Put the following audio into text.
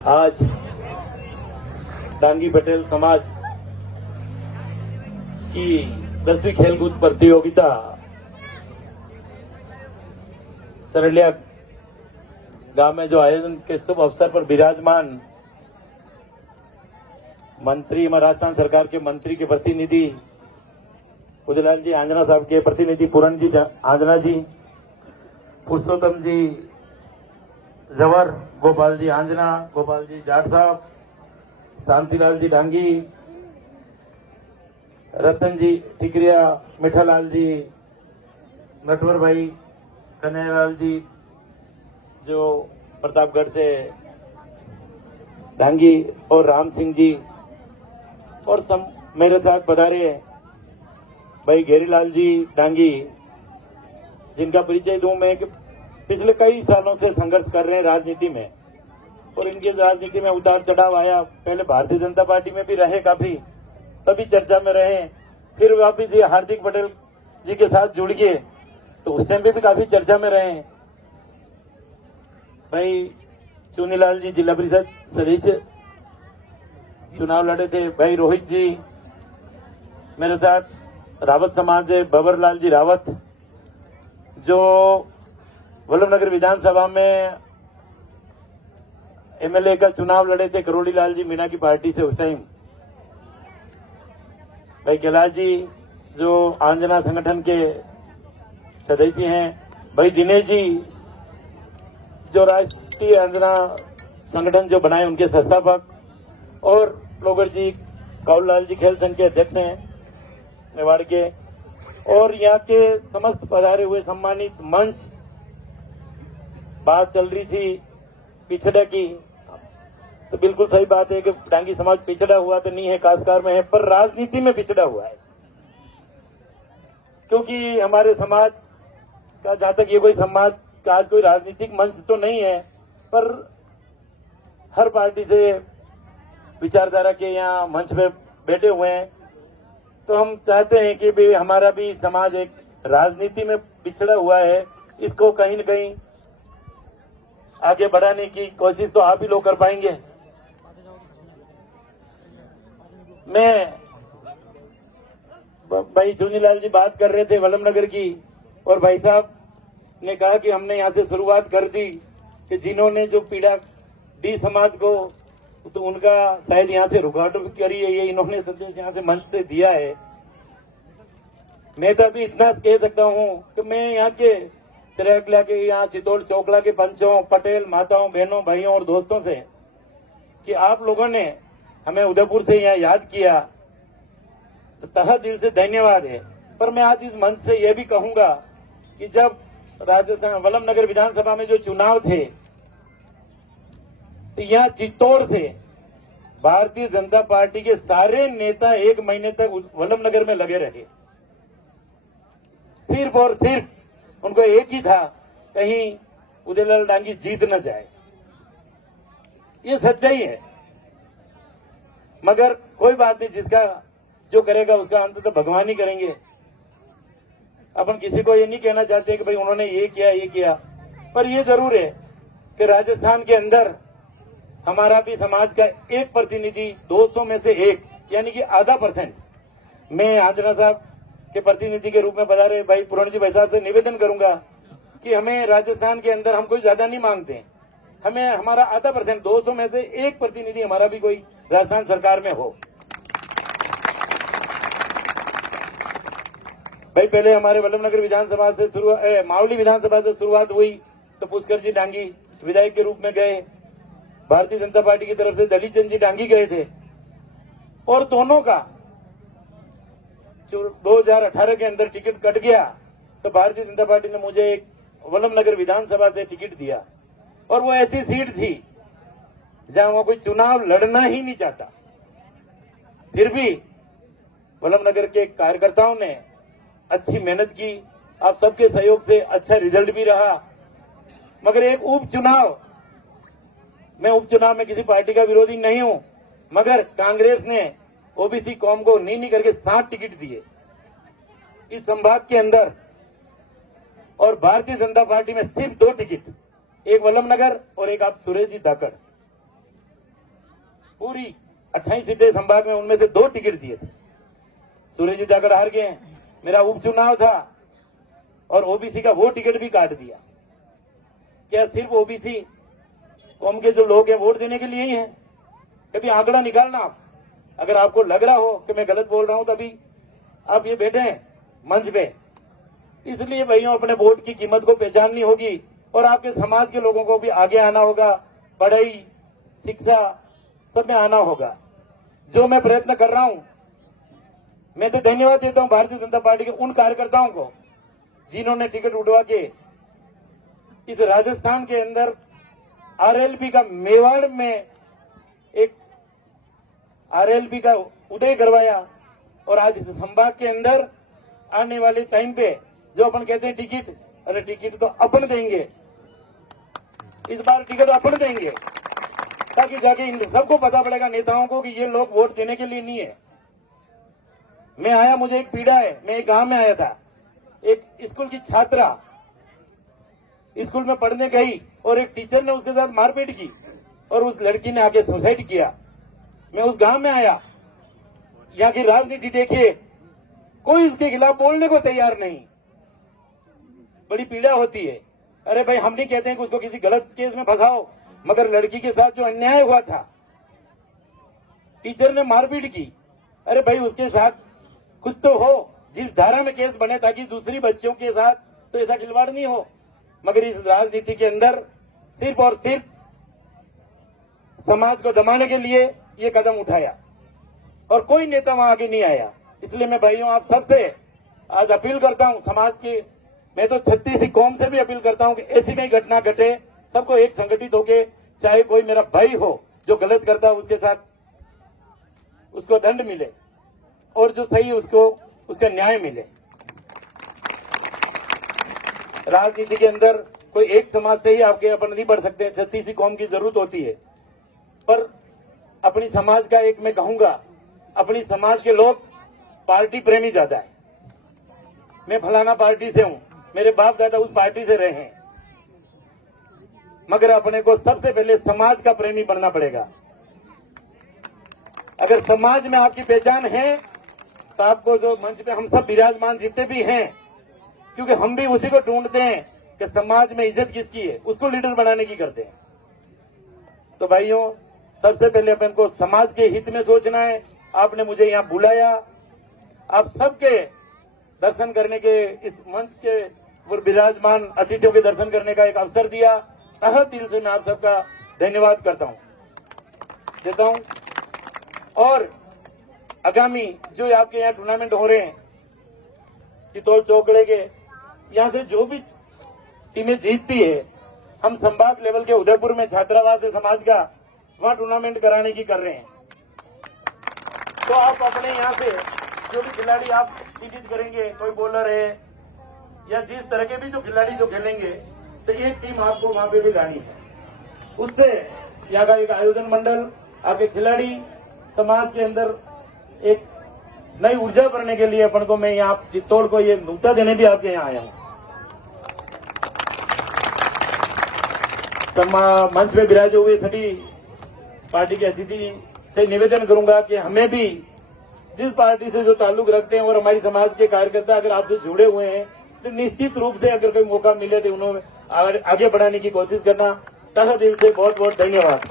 आज डांगी पटेल समाज की 10वीं खेलकूद प्रतियोगिता सरलिया गांव में जो आयोजन के शुभ अवसर पर विराजमान मंत्री राजस्थान सरकार के मंत्री के प्रतिनिधि उदयलाल जी आंजना साहब के प्रतिनिधि पूरन जी आंजना जी, पुरुषोत्तम जी जवर, गोपाल जी आंजना, गोपाल जी जाट साहब, शांतिलाल जी डांगी, रतन जी टिकरिया, मिठालाल जी, नटवर भाई, कन्हैयालाल जी जो प्रतापगढ़ से डांगी, और राम सिंह जी, और मेरे साथ पधारे भाई घेरीलाल जी डांगी, जिनका परिचय दूं मैं कि पिछले कई सालों से संघर्ष कर रहे हैं राजनीति में, और इनकी राजनीति में उतार चढ़ाव आया। पहले भारतीय जनता पार्टी में भी रहे काफी, तभी चर्चा में रहे, फिर वापिस ये हार्दिक पटेल जी के साथ जुड़ गए तो उस टाइम भी काफी चर्चा में रहे। भाई चुनीलाल जी जिला परिषद सदस्य चुनाव लड़े थे। भाई रोहित जी, मेरे साथ रावत समाज से बबरलाल जी रावत जो वल्लभनगर विधानसभा में एमएलए का चुनाव लड़े थे, करोड़ी लाल जी मीणा की पार्टी से उस टाइम। भाई कैलाश जी जो आंजना संगठन के सदस्य हैं। भाई दिनेश जी जो राष्ट्रीय आंजना संगठन जो बनाए उनके संस्थापक, और लोगर जी काउलाल जी खेल संघ के अध्यक्ष हैं मेवाड़ के, और यहाँ के समस्त पधारे हुए सम्मानित मंच। बात चल रही थी पिछड़ा की, तो बिल्कुल सही बात है कि डांगी समाज पिछड़ा हुआ तो नहीं है, काश्तकार में है, पर राजनीति में पिछड़ा हुआ है। क्योंकि हमारे समाज का जहां तक ये कोई समाज का आज कोई राजनीतिक मंच तो नहीं है, पर हर पार्टी से विचारधारा के यहाँ मंच पे बैठे हुए हैं, तो हम चाहते हैं कि भी हमारा भी समाज एक राजनीति में पिछड़ा हुआ है, इसको कहीं न कहीं आगे बढ़ाने की कोशिश तो आप ही लोग कर पाएंगे। मैं भाई चुनीलाल जी बात कर रहे थे वल्लभनगर की, और भाई साहब ने कहा कि हमने यहाँ से शुरुआत कर दी कि जिन्होंने जो पीड़ा दी समाज को, तो उनका शायद यहाँ से रुकावट करी है, ये इन्होंने संदेश यहाँ से मंच से दिया है। मैं तो अभी इतना कह सकता हूँ कि मैं यहाँ के तिरकला के, यहाँ चितौड़ चौकला के पंचों, पटेल माताओं, बहनों, भाइयों और दोस्तों से कि आप लोगों ने हमें उदयपुर से यहाँ याद किया, तो तहे दिल से धन्यवाद है। पर मैं आज इस मंच से यह भी कहूंगा कि जब राजस्थान वल्लभनगर विधानसभा में जो चुनाव थे, तो यहाँ चित्तौड़ से भारतीय जनता पार्टी के सारे नेता 1 महीने तक वल्लभनगर में लगे रहे। सिर्फ और सिर्फ उनको एक ही था, कहीं उदयलाल डांगी जीत न जाए। ये सच्चाई है, मगर कोई बात नहीं, जिसका जो करेगा उसका अंत तो भगवान ही करेंगे। अपन किसी को ये नहीं कहना चाहते कि भाई उन्होंने ये किया, पर ये जरूर है कि राजस्थान के अंदर हमारा भी समाज का एक प्रतिनिधि 200 में से एक, यानी कि आधा %, मैं आंजना साहब के प्रतिनिधि के रूप में बता रहे भाई पूरण जी भाई साहब से निवेदन करूंगा कि हमें राजस्थान के अंदर हम कोई ज्यादा नहीं मांगते, हमें हमारा आधा %, 200 में से एक प्रतिनिधि हमारा भी कोई राजस्थान सरकार में हो। भाई पहले हमारे वल्लभनगर विधानसभा से मावली विधानसभा से शुरुआत हुई, तो पुष्कर जी डांगी विधायक के रूप में गए, भारतीय जनता पार्टी की तरफ से दलीप चंद जी डांगी गए थे, और दोनों का 2018 के अंदर टिकट कट गया, तो भारतीय जनता पार्टी ने मुझे एक वल्लभनगर विधानसभा से टिकट दिया, और वो ऐसी सीट थी जहां वो कोई चुनाव लड़ना ही नहीं चाहता। फिर भी वल्लभनगर के कार्यकर्ताओं ने अच्छी मेहनत की, आप सबके सहयोग से अच्छा रिजल्ट भी रहा। मगर एक उपचुनाव, मैं उपचुनाव में किसी पार्टी का विरोधी नहीं हूं, मगर कांग्रेस ने ओबीसी कौम को नहीं करके 7 टिकट दिए इस संभाग के अंदर, और भारतीय जनता पार्टी में सिर्फ 2 टिकट, एक वल्लभनगर और एक आप सुरेश जी धाकड़। पूरी 28 सीटें संभाग में, उनमें से 2 टिकट दिए थे। सूर्य जी जाकर हार गए। मेरा उपचुनाव था और ओबीसी का वो टिकट भी काट दिया। क्या सिर्फ ओबीसी कौम के जो लोग हैं वोट देने के लिए ही हैं? कभी आंकड़ा निकालना आप। अगर आपको लग रहा हो कि मैं गलत बोल रहा हूं तभी आप ये बैठे हैं मंच पे। इसलिए भाइयों, अपने वोट की कीमत को पहचाननी होगी और आपके समाज के लोगों को भी आगे आना होगा। पढ़ाई, शिक्षा सब में आना होगा। जो मैं प्रयत्न कर रहा हूं, मैं तो धन्यवाद देता हूं भारतीय जनता पार्टी के उन कार्यकर्ताओं को जिन्होंने टिकट उठवा के इस राजस्थान के अंदर आरएलपी का, मेवाड़ में एक आरएलपी का उदय करवाया। और आज इस संभाग के अंदर आने वाले टाइम पे जो अपन कहते हैं टिकट, अरे टिकट तो अपन देंगे, इस बार टिकट अपन देंगे, ताकि जाके इन सबको पता पड़ेगा नेताओं को कि ये लोग वोट देने के लिए नहीं है। मैं आया, मुझे एक पीड़ा है। मैं एक गांव में आया था, एक स्कूल की छात्रा स्कूल में पढ़ने गई और एक टीचर ने उसके साथ मारपीट की और उस लड़की ने आके सुसाइड किया। मैं उस गांव में आया, यहाँ की राजनीति देखिए, कोई इसके खिलाफ बोलने को तैयार नहीं। बड़ी पीड़ा होती है। अरे भाई, हम नहीं कहते हैं कि उसको किसी गलत केस में फंसाओ, मगर लड़की के साथ जो अन्याय हुआ था, टीचर ने मारपीट की, अरे भाई उसके साथ कुछ तो हो, जिस धारा में केस बने ताकि दूसरी बच्चों के साथ तो ऐसा खिलवाड़ नहीं हो। मगर इस राजनीति के अंदर सिर्फ और सिर्फ समाज को दबाने के लिए ये कदम उठाया और कोई नेता वहां आगे नहीं आया। इसलिए मैं भाइयों आप सबसे आज अपील करता हूं, समाज की, मैं तो 36 कौम से भी अपील करता हूं कि ऐसी कहीं घटना घटे, सबको एक संगठित होके, चाहे कोई मेरा भाई हो जो गलत करता है उसके साथ उसको दंड मिले और जो सही उसको उसका न्याय मिले। राजनीति के अंदर कोई एक समाज से ही आपके अपन नहीं बढ़ सकते। 36 कौम की जरूरत होती है, पर अपनी समाज का एक मैं कहूंगा, अपनी समाज के लोग पार्टी प्रेमी ज्यादा है। मैं फलाना पार्टी से हूं, मेरे बाप दादा उस पार्टी से रहे हैं, मगर अपने को सबसे पहले समाज का प्रेमी बनना पड़ेगा। अगर समाज में आपकी पहचान है तो आपको जो मंच पे हम सब विराजमान जितने भी हैं, क्योंकि हम भी उसी को ढूंढते हैं कि समाज में इज्जत किसकी है, उसको लीडर बनाने की करते हैं। तो भाइयों, सबसे पहले अपन को समाज के हित में सोचना है। आपने मुझे यहाँ बुलाया, आप सबके दर्शन करने के, इस मंच के विराजमान अतिथियों के दर्शन करने का एक अवसर दिया। तहे दिल से मैं आप सबका धन्यवाद करता हूँ। और आगामी जो आपके यहाँ टूर्नामेंट हो रहे हैं, चितौड़ चौकड़े के, यहाँ से जो भी टीमें जीतती है, हम संभाग लेवल के उदयपुर में छात्रावास है समाज का, वहां टूर्नामेंट कराने की कर रहे हैं। तो आप अपने यहाँ से जो भी खिलाड़ी आप चिन्हित करेंगे, कोई बॉलर है या जिस तरह के भी जो खिलाड़ी जो खेलेंगे, तो एक टीम आपको वहां पे भी लानी है। उससे यहाँ का एक आयोजन मंडल, आपके खिलाड़ी, समाज के अंदर एक नई ऊर्जा भरने के लिए अपन को, मैं यहाँ चित्तौड़ को ये नुकता देने भी आपके यहाँ आया हूँ। मंच पे विराजे हुए सभी पार्टी के अतिथि से निवेदन करूंगा कि हमें भी जिस पार्टी से जो ताल्लुक रखते हैं और हमारी समाज के कार्यकर्ता अगर आपसे जुड़े हुए हैं, तो निश्चित रूप से अगर कोई मौका मिले तो उन्होंने आगे बढ़ाने की कोशिश करना। तहे दिल से बहुत बहुत धन्यवाद।